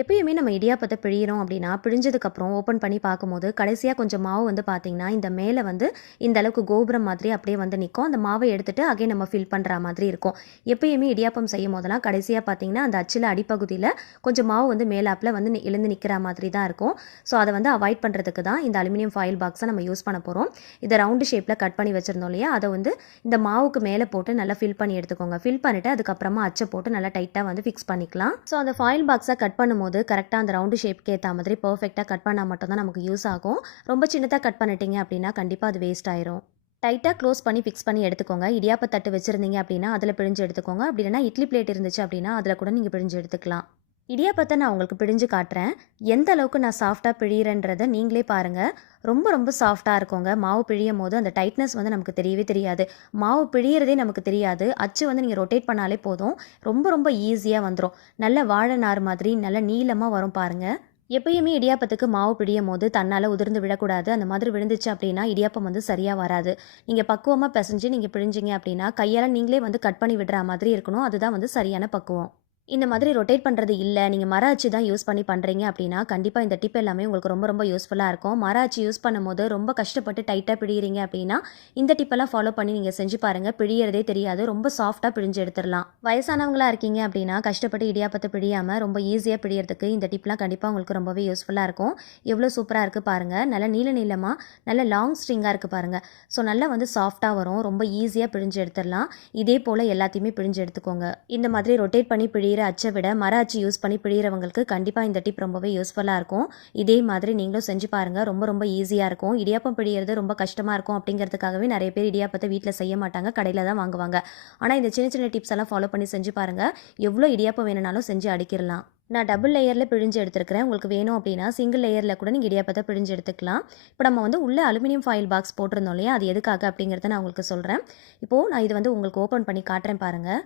எப்பயுமே நம்ம இடியாப்பத்தை பிழிகிறோம் அப்படின்னா பிழிஞ்சதுக்கப்புறம் ஓப்பன் பண்ணி பார்க்கும்போது கடைசியாக கொஞ்சம் மாவு வந்து பார்த்திங்கன்னா இந்த மேலே வந்து இந்த அளவுக்கு கோபுரம் மாதிரி அப்படியே வந்து நிற்கும். அந்த மாவை எடுத்துகிட்டு அகைன் நம்ம ஃபில் பண்ணுற மாதிரி இருக்கும். எப்பயுமே இடியாப்பம் செய்யும் போதெல்லாம் கடைசியாக பார்த்திங்கன்னா அந்த அச்சில் அடிப்பகுதியில் கொஞ்சம் மாவு வந்து மேலாப்பில் வந்து எழுந்து நிற்கிற மாதிரி தான் இருக்கும். ஸோ அதை வந்து அவாய்ட் பண்ணுறதுக்கு தான் இந்த அலுமினியம் ஃபாயில் பாக்ஸை நம்ம யூஸ் பண்ண போகிறோம். இதை ரவுண்டு ஷேப்பில் கட் பண்ணி வச்சுருந்தோம் இல்லையா, அதை வந்து இந்த மாவுக்கு மேலே போட்டு நல்லா ஃபில் பண்ணி எடுத்துக்கோங்க. ஃபில் பண்ணிவிட்டு அதுக்கப்புறமா அச்சை போட்டு நல்லா டைட்டாக வந்து ஃபிக்ஸ் பண்ணிக்கலாம். ஸோ அந்த ஃபாயில் பாக்ஸை கட் பண்ணும்போது கரெக்டாக அந்த ரவுண்டு ஷேப்க்கு ஏற்ற மாதிரி பர்ஃபெக்டாக கட் பண்ணால் மட்டும்தான் நமக்கு யூஸ் ஆகும். ரொம்ப சின்னதாக கட் பண்ணிட்டீங்க அப்படின்னா கண்டிப்பாக அது வேஸ்ட் ஆயிரும். டைட்டாக க்ளோஸ் பண்ணி ஃபிக்ஸ் பண்ணி எடுத்துக்கோங்க. இடியாப்ப தட்டு வச்சுருந்தீங்க அப்படின்னா அதில் பிழிஞ்சு எடுத்துக்கோங்க. அப்படி இல்லைனா இட்லி பிளேட் இருந்துச்சு அப்படின்னா அதில் கூட நீங்கள் பிழிஞ்சு எடுத்துக்கலாம். இடியாப்பத்தை நான் உங்களுக்கு பிழிஞ்சு காட்டுறேன். எந்த அளவுக்கு நான் சாஃப்டாக பிழிகிறேன்றதை நீங்களே பாருங்கள். ரொம்ப ரொம்ப சாஃப்டாக இருக்குங்க. மாவு பிழியும் போது அந்த டைட்னஸ் வந்து நமக்கு தெரியவே தெரியாது. மாவு பிழியறதே நமக்கு தெரியாது. அச்சு வந்து நீங்கள் ரொட்டேட் பண்ணாலே போதும், ரொம்ப ரொம்ப ஈஸியாக வந்துடும். நல்ல வாழை நார் மாதிரி நல்ல நீளமாக வரும் பாருங்கள். எப்பயுமே இடியாப்பத்துக்கு மாவு பிழியும் போது தன்னால் உதிர்ந்து விடக்கூடாது. அந்த மாதிரி விழுந்துச்சு அப்படின்னா இடியாப்பம் வந்து சரியாக வராது. நீங்கள் பக்குவமாக பிசைஞ்சு நீங்கள் பிழிஞ்சிங்க அப்படின்னா கையால் நீங்களே வந்து கட் பண்ணி விடுற மாதிரி இருக்கணும். அதுதான் வந்து சரியான பக்குவம். இந்த மாதிரி ரொட்டேட் பண்ணுறது இல்லை, நீங்கள் மர அச்சு தான் யூஸ் பண்ணி பண்ணுறீங்க அப்படின்னா கண்டிப்பாக இந்த டிப் எல்லாமே உங்களுக்கு ரொம்ப ரொம்ப யூஸ்ஃபுல்லாக இருக்கும். மர அச்சு யூஸ் பண்ணும்போது ரொம்ப கஷ்டப்பட்டு டைட்டாக பிழிகிறீங்க அப்படின்னா இந்த டிப்பெல்லாம் ஃபாலோ பண்ணி நீங்கள் செஞ்சு பாருங்கள். பிழியறதே தெரியாது, ரொம்ப சாஃப்டாக பிழிஞ்சு எடுத்துடலாம். வயசானவங்களாக இருக்கீங்க அப்படின்னா கஷ்டப்பட்டு இடியாப்பத்தை பிழியாமல் ரொம்ப ஈஸியாக பிழியறதுக்கு இந்த டிப்லாம் கண்டிப்பாக உங்களுக்கு ரொம்பவே யூஸ்ஃபுல்லாக இருக்கும். எவ்வளோ சூப்பராக இருக்குது பாருங்கள். நல்ல நீளமாக நல்ல லாங் ஸ்ட்ரிங்காக இருக்குது பாருங்கள். ஸோ நல்லா வந்து சாஃப்டாக வரும், ரொம்ப ஈஸியாக பிழிஞ்சு எடுத்துடலாம். இதே போல் எல்லாத்தையுமே பிழிஞ்சு எடுத்துக்கோங்க. இந்த மாதிரி ரொட்டேட் பண்ணி அச்சை விட மர அச்சு யூஸ் பண்ணி பிழிகிறவங்களுக்கு கண்டிப்பாக இந்த டிப் ரொம்பவே யூஸ்ஃபுல்லாக இருக்கும். இதே மாதிரி நீங்களும் செஞ்சு பாருங்கள். ரொம்ப ரொம்ப ஈஸியாக இருக்கும். இடியாப்பம் பிழிகிறது ரொம்ப கஷ்டமாக இருக்கும் அப்படிங்கிறதுக்காகவே நிறைய பேர் இடியாப்பத்தை வீட்டில் செய்ய மாட்டாங்க, கடையில் தான் வாங்குவாங்க. ஆனால் இந்த சின்ன சின்ன டிப்ஸ் எல்லாம் ஃபாலோ பண்ணி செஞ்சு பாருங்கள். எவ்வளோ இடியாப்பம் வேணுனாலும் செஞ்சு அடிக்கிடலாம். நான் டபுள் லேயரில் பிழிஞ்சு எடுத்துருக்கிறேன். உங்களுக்கு வேணும் அப்படின்னா சிங்கிள் லேயரில் கூட நீங்கள் இடியாப்பத்தை பிழிஞ்சு எடுத்துக்கலாம். இப்போ நம்ம வந்து உள்ளே அலுமினியம் ஃபாயில் பாக்ஸ் போட்டிருந்தோம் இல்லையா, அது எதுக்காக அப்படிங்கிறத நான் உங்களுக்கு சொல்கிறேன். இப்போது நான் இது வந்து உங்களுக்கு ஓப்பன் பண்ணி காட்டுறேன் பாருங்கள்.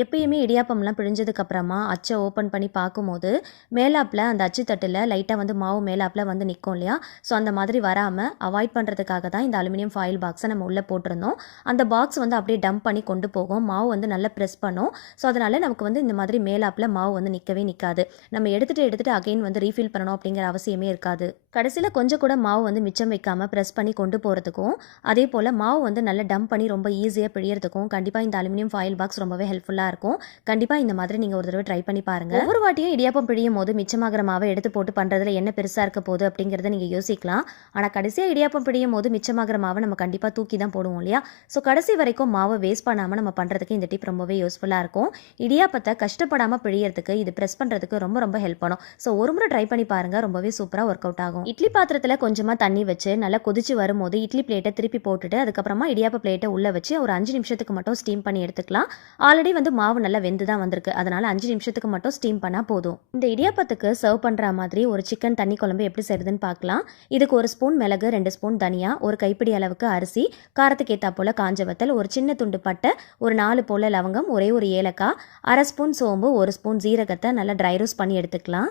எப்பயுமே இடியாப்பம்லாம் பிழிஞ்சதுக்கப்புறமா அச்சை ஓப்பன் பண்ணி பார்க்கும்போது மேலாப்பில் அந்த அச்சு தட்டில் லைட்டாக வந்து மாவு மேலாப்பில் வந்து நிற்கும் இல்லையா, ஸோ அந்த மாதிரி வராமல் அவாய்ட் பண்ணுறதுக்காக தான் இந்த அலுமினியம் ஃபாயில் பாக்ஸை நம்ம உள்ளே போட்டிருந்தோம். அந்த பாக்ஸ் வந்து அப்படியே டம்ப் பண்ணி கொண்டு போகும், மாவு வந்து நல்லா ப்ரெஸ் பண்ணும். ஸோ அதனால் நமக்கு வந்து இந்த மாதிரி மேலாப்பில் மாவு வந்து நிற்கவே நிற்காது. நம்ம எடுத்துகிட்டு அகைன் வந்து ரீஃபில் பண்ணணும் அப்படிங்கிற அவசியமே இருக்காது. கடைசியில் கொஞ்சம் கூட மாவு வந்து மிச்சம் வைக்காமல் ப்ரெஸ் பண்ணி கொண்டு போகிறதுக்கும் அதே போல் மாவு வந்து நல்லா டம்ப் பண்ணி ரொம்ப ஈஸியாக பிழியறதுக்கும் கண்டிப்பாக இந்த அலுமினியம் ஃபாயில் பாக்ஸ் ரொம்பவே ஹெல்ப்ஃபுல்லாக இருக்கும். கண்டிப்பாக இந்த மாதிரி நீங்கள் ஒரு தடவை ட்ரை பண்ணி பாருங்கள். ஒவ்வொரு வாட்டியும் இடியாப்பம் பிழியும் போது மிச்சமாகிற மாவை எடுத்து போட்டு பண்ணுறதுல என்ன பெருசாக இருக்க போகுது அப்படிங்கிறத நீங்கள் யோசிக்கலாம். ஆனால் கடைசியாக இடியாப்பம் பிழியும் போது மிச்சமாகிற மாவை நம்ம கண்டிப்பாக தூக்கி தான் போடுவோம் இல்லையா, ஸோ கடைசி வரைக்கும் மாவை வேஸ்ட் பண்ணாமல் நம்ம பண்ணுறதுக்கு இந்த டிப் ரொம்பவே யூஸ்ஃபுல்லாக இருக்கும். இடியாப்பத்தை கஷ்டப்படாமல் பிழியறதுக்கு இது ப்ரெஸ் பண்ணுறதுக்கு ரொம்ப ரொம்ப ஹெல்ப் பண்ணும். ஸோ ஒரு முறை ட்ரை பண்ணி பாருங்கள், ரொம்பவே சூப்பராக ஒர்க் அவுட் ஆகும். இட்லி பாத்திரத்தில் கொஞ்சமாக தண்ணி வச்சு நல்லா கொதிச்சு வரும்போது இட்லி பிளேட்டை திருப்பி போட்டுட்டு அதுக்கப்புறமா இடியாப்ப பிளேட்டை உள்ளே வச்சு ஒரு 5 நிமிஷத்துக்கு மட்டும் ஸ்டீம் பண்ணி எடுத்துக்கலாம். ஆல்ரெடி வந்து மாவு நல்லா வெந்து தான் வந்திருக்கு, அதனால 5 நிமிஷத்துக்கு மட்டும் ஸ்டீம் பண்ணால் போதும். இந்த இடியாப்பத்துக்கு சர்வ் பண்ணுற மாதிரி ஒரு சிக்கன் தண்ணி குழம்பு எப்படி செய்யுதுன்னு பார்க்கலாம். இதுக்கு 1 ஸ்பூன் மிளகு, 2 ஸ்பூன் தனியா, ஒரு கைப்பிடி அளவுக்கு அரிசி, காரத்துக்கு ஏற்றா போல் காஞ்ச வத்தல், ஒரு சின்ன துண்டு பட்டை, ஒரு 4 போல் லவங்கம், ஒரே ஒரு ஏலக்காய், 1/2 ஸ்பூன் சோம்பு, 1 ஸ்பூன் ஜீரகத்தை நல்லா ட்ரை ரோஸ்ட் பண்ணி எடுத்துக்கலாம்.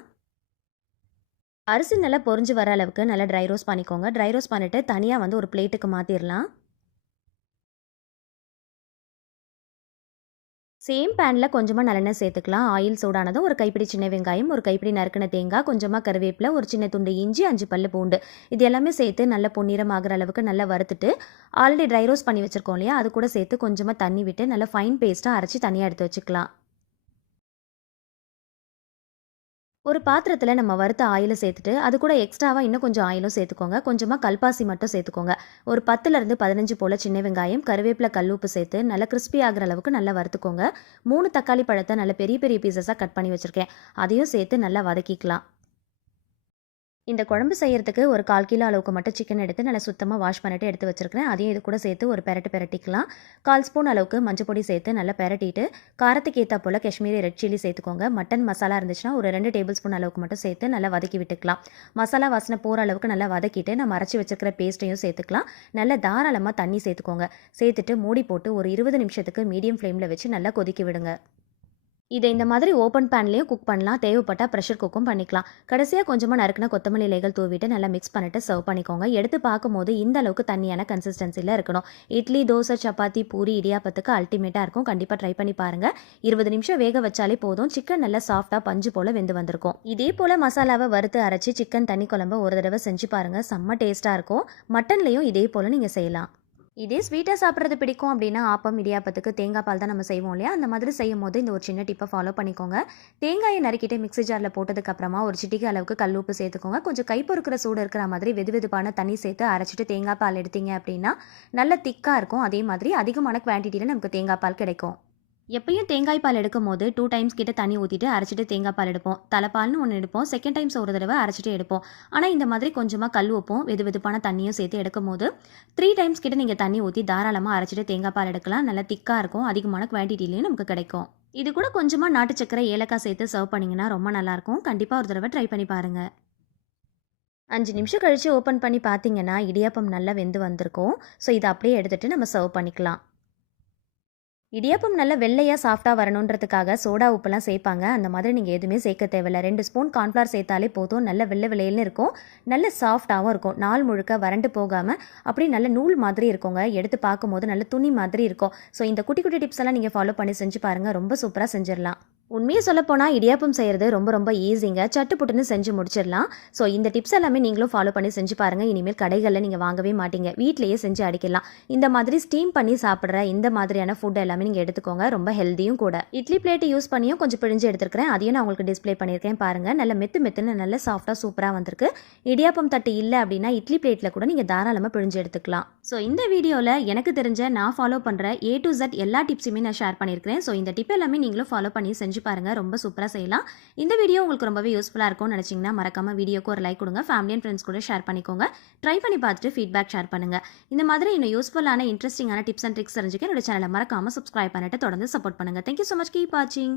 அரிசி நல்லா பொரிஞ்சு வர அளவுக்கு நல்லா ட்ரை ரோஸ்ட் பண்ணிக்கோங்க. ட்ரை ரோஸ்ட் பண்ணிவிட்டு தனியாக வந்து ஒரு பிளேட்டுக்கு மாற்றிடலாம். சேம் பேனில் கொஞ்சமாக நல்லெண்ணெய் சேர்த்துக்கலாம். ஆயில் சூடானதும் ஒரு கைப்பிடி சின்ன வெங்காயம், ஒரு கைப்பிடி நறுக்கின தேங்காய், கொஞ்சமாக கருவேப்பிலை, ஒரு சின்ன துண்டு இஞ்சி, 5 பல்லு பூண்டு, இது எல்லாமே சேர்த்து நல்ல பொன்னிறம் ஆகிற அளவுக்கு நல்லா வறுத்துட்டு ஆல்ரெடி ட்ரை ரோஸ்ட் பண்ணி வச்சுருக்கோம் இல்லையா, அது கூட சேர்த்து கொஞ்சமாக தண்ணி விட்டு நல்லா ஃபைன் பேஸ்ட்டாக அரைச்சி தனியாக எடுத்து வச்சுக்கலாம். ஒரு பாத்திரத்தில் நம்ம வறுத்த ஆயிலை சேர்த்துட்டு அது கூட எக்ஸ்ட்ராவாக இன்னும் கொஞ்சம் ஆயிலும் சேர்த்துக்கோங்க. கொஞ்சமாக கல்பாசி மட்டும் சேர்த்துக்கோங்க. ஒரு 10லேருந்து 15 போல் சின்ன வெங்காயம், கருவேப்பிலை, கல்லுப்பு சேர்த்து நல்லா கிறிஸ்பி ஆகிற அளவுக்கு நல்லா வறுத்துக்கோங்க. 3 தக்காளி பழத்தை நல்ல பெரிய பெரிய பீசஸாக கட் பண்ணி வச்சுருக்கேன், அதையும் சேர்த்து நல்லா வதக்கிக்கலாம். இந்த குழம்பு செய்யறதுக்கு ஒரு 1/4 கிலோ அளவுக்கு மட்டும் சிக்கன் எடுத்து நல்லா சுத்தமாக வாஷ் பண்ணிட்டு எடுத்து வச்சிருக்கிறேன். அதையும் இது கூட சேர்த்து ஒரு பெரட்டிக்கலாம். 1/4 ஸ்பூன் அளவுக்கு மஞ்சள் பொடி சேர்த்து நல்லா பெரட்டிட்டு காரத்துக்கு ஏற்றா போல் காஷ்மீரி ரெட் சில்லி சேர்த்துக்கோங்க. மட்டன் மசாலா இருந்துச்சுன்னா ஒரு 2 டேபிள் ஸ்பூன் அளவுக்கு மட்டும் சேர்த்து நல்லா வதக்கி விட்டுக்கலாம். மசாலா வாசனை போகிற அளவுக்கு நல்லா வதக்கிட்டு நம்ம அரைச்சி வச்சிருக்கிற பேஸ்ட்டையும் சேர்த்துக்கலாம். நல்லா தாராளமாக தண்ணி சேர்த்துக்கோங்க. சேர்த்துட்டு மூடி போட்டு ஒரு 20 நிமிஷத்துக்கு மீடியம் ஃப்ளேமில் வச்சு நல்லா கொதிக்க விடுங்க. இதை இந்த மாதிரி ஓப்பன் பேன்லேயும் குக் பண்ணலாம். தேவைப்பட்டால் ப்ரெஷர் குக்கும் பண்ணிக்கலாம். கடைசியாக கொஞ்சமாக நறுக்கின கொத்தமல்லி இலைகள் தூவிட்டு நல்லா மிக்ஸ் பண்ணிட்டு சர்வ் பண்ணிக்கோங்க. எடுத்து பார்க்கும்போது இந்த அளவுக்கு தண்ணியான கன்சிஸ்டன்சியில் இருக்கணும். இட்லி, தோசை, சப்பாத்தி, பூரி, இடியாப்பத்துக்கு அல்டிமேட்டாக இருக்கும். கண்டிப்பாக ட்ரை பண்ணி பாருங்கள். 20 நிமிஷம் வேக வச்சாலே போதும். சிக்கன் நல்லா சாஃப்டாக பஞ்சு போல் வெந்து வந்திருக்கும். இதே போல் மசாலாவை வறுத்து அரைச்சி சிக்கன் தண்ணி குழம்பு ஒரு தடவை செஞ்சு பாருங்கள். செம்ம டேஸ்ட்டாக இருக்கும். மட்டன்லேயும் இதே போல் நீங்கள் செய்யலாம். இதே ஸ்வீட்டாக சாப்பிட்றது பிடிக்கும் அப்படின்னா ஆப்பம், இடியாப்பத்துக்கு தேங்காய் பால் தான் நம்ம செய்வோம் இல்லையா? அந்த மாதிரி செய்யும் போது இந்த ஒரு சின்ன டிப்பை ஃபாலோ பண்ணிக்கோங்க. தேங்காயை நறுக்கிட்டு மிக்ஸி ஜாரில் போட்டதுக்கப்புறமா ஒரு சிட்டிகை அளவுக்கு கல் உப்பு சேர்த்துக்கோங்க. கொஞ்சம் கைப்பொறுக்கிற சூடு இருக்கிற மாதிரி வெதுவெதுப்பான தண்ணி சேர்த்து அரைச்சிட்டு தேங்காய் பால் எடுத்தீங்க அப்படின்னா நல்ல திக்காக இருக்கும். அதே மாதிரி அதிகமான குவான்டிட்டியில் நமக்கு தேங்காய் பால் கிடைக்கும். எப்பயும் தேங்காய் பால் எடுக்கும் போது 2 டைம்ஸ் கிட்ட தண்ணி ஊற்றிட்டு அரைச்சிட்டு தேங்காய் பால் எடுப்போம். தலைப்பால்னு ஒன்று எடுப்போம். செகண்ட் டைம்ஸ் ஒரு தடவை அரைச்சிட்டு எடுப்போம். ஆனால் இந்த மாதிரி கொஞ்சமாக கல் உப்பும் வெதுவெதுப்பான தண்ணியும் சேர்த்து எடுக்கும் போது 3 டைம்ஸ் கிட்ட நீங்கள் தண்ணி ஊற்றி தாராளமாக அரைச்சிட்டு தேங்காய் பால் எடுக்கலாம். நல்லா திக்காக இருக்கும். அதிகமான குவான்டிட்டிலையும் நமக்கு கிடைக்கும். இது கூட கொஞ்சமாக நாட்டு சக்கரை, ஏலக்காய் சேர்த்து சர்வ் பண்ணிங்கன்னா ரொம்ப நல்லாயிருக்கும். கண்டிப்பாக ஒரு தடவை ட்ரை பண்ணி பாருங்கள். 5 நிமிஷம் கழித்து ஓப்பன் பண்ணி பார்த்தீங்கன்னா இடியாப்பம் நல்லா வெந்து வந்திருக்கும். ஸோ இதை அப்படியே எடுத்துகிட்டு நம்ம சர்வ் பண்ணிக்கலாம். இடியாப்பம் நல்லா வெள்ளையாக சாஃப்டாக வரணுன்றதுக்காக சோடா உப்புலாம் சேர்ப்பாங்க. அந்த மாதிரி நீங்கள் எதுவுமே சேர்க்க தேவையில்லை. 2 ஸ்பூன் கார்ன்ஃப்ளவர் சேர்த்தாலே போதும். நல்ல வெள்ளை வெள்ளையில்னு இருக்கும். நல்ல சாஃப்டாகவும் இருக்கும். நாள் முழுக்க வறண்டு போகாமல் அப்படி நல்ல நூல் மாதிரி இருக்குங்க. எடுத்து பார்க்கும்போது நல்ல துணி மாதிரி இருக்கும். ஸோ இந்த குட்டி குட்டி டிப்ஸ் எல்லாம் நீங்கள் ஃபாலோ பண்ணி செஞ்சு பாருங்கள். ரொம்ப சூப்பராக செஞ்சிடலாம். உண்மையை சொல்லப்போனால் இடியாப்பம் செய்கிறது ரொம்ப ரொம்ப ஈஸிங்க. சட்டுப்புட்டுன்னு செஞ்சு முடிச்சிடலாம். ஸோ இந்த டிப்ஸ் எல்லாமே நீங்களும் ஃபாலோ பண்ணி செஞ்சு பாருங்கள். இனிமேல் கடைகளில் நீங்கள் வாங்கவே மாட்டீங்க. வீட்டிலேயே செஞ்சு அடிக்கலாம். இந்த மாதிரி ஸ்டீம் பண்ணி சாப்பிட்ற இந்த மாதிரியான ஃபுட் எல்லாமே நீங்கள் எடுத்துக்கோங்க. ரொம்ப ஹெல்த்தியும் கூட. இட்லி பிளேட்டு யூஸ் பண்ணியும் கொஞ்சம் பிழிஞ்சு எடுத்துருக்கிறேன். அதையும் நான் உங்களுக்கு டிஸ்பிளே பண்ணியிருக்கேன் பாருங்கள். நல்ல மெத்துன்னு நல்ல சாஃப்டாக சூப்பராக வந்திருக்கு. இடியாப்பம் தட்டு இல்லை அப்படின்னா இட்லி பிளேட்டில் கூட நீங்கள் தாராளமாக பிழிஞ்சு எடுத்துக்கலாம். ஸோ இந்த வீடியோவில் எனக்கு தெரிஞ்ச நான் ஃபாலோ பண்ணுற A to Z எல்லா டிப்ஸுமே நான் ஷேர் பண்ணியிருக்கிறேன். ஸோ இந்த டிப் எல்லாமே நீங்களும் ஃபாலோ பண்ணி செஞ்சு பாருங்க. ரொம்ப சூப்பரா செய்யலாம். இந்த வீடியோ உங்களுக்கு ரொம்பவே யூஸ்ஃபுல்லா இருக்கும்னு நினைச்சீங்கன்னா மறக்காம வீடியோக்கு ஒரு லைக் கொடுங்க. ஃபேமிலி அண்ட் ஃப்ரெண்ட்ஸ் கூட ஷேர் பண்ணிக்கோங்க. ட்ரை பண்ணி பார்த்துட்டு ஃபீட்பேக் ஷேர் பண்ணுங்க. இந்த மாதிரி இன்னும் யூஸ்ஃபுல்லான இன்ட்ரெஸ்டிங்கான டிப்ஸ் அண்ட் ட்ரிக்ஸ் தெரிஞ்சுக்க என்னோட சேனலை மறக்காம சப்ஸ்கிரைப் பண்ணிட்டு தொடர்ந்து சப்போர்ட் பண்ணுங்க. Thank you so much. Keep watching.